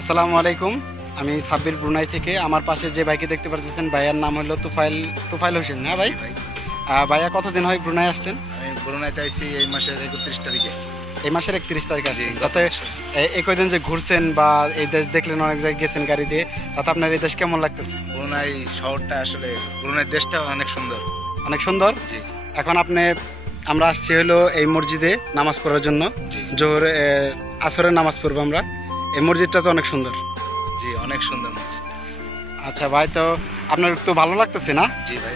আসসালামু আলাইকুম। আমি সাব্বির ব্রুনাই থেকে। আমার পাশে যে ভাইকে দেখতে পাচ্ছেন ভাইয়ার নাম হলো তুফাইল হোসেন। হ্যাঁ ভাই। জি ভাই, ভাইয়া কতদিন হয় ব্রুনাই আসছেন? আমি ব্রুনাইতে আইছি এই মাসের 31 তারিখে। এই মাসের 31 তারিখে আসছেন। জি, তাতে এই কয়দিন যে ঘুরছেন বা এই দেশ দেখলেন, অনেক জায়গায় গেছেন গাড়ি দিয়ে, তাতে আপনার এই দেশ কেমন লাগতেছে? ব্রুনাই শহরটা আসলে ব্রুনাই দেশটা অনেক সুন্দর। অনেক সুন্দর। জি এখন আমরা আসছি হলো এই মসজিদে নামাজ পড়ার জন্য। জি জোহর আসরের নামাজ পড়বো আমরা। এই মসজিদটা তো অনেক সুন্দর। জি, অনেক সুন্দর মসজিদ। আচ্ছা ভাই, তো আপনার তো ভালো লাগতেছে না? জি ভাই,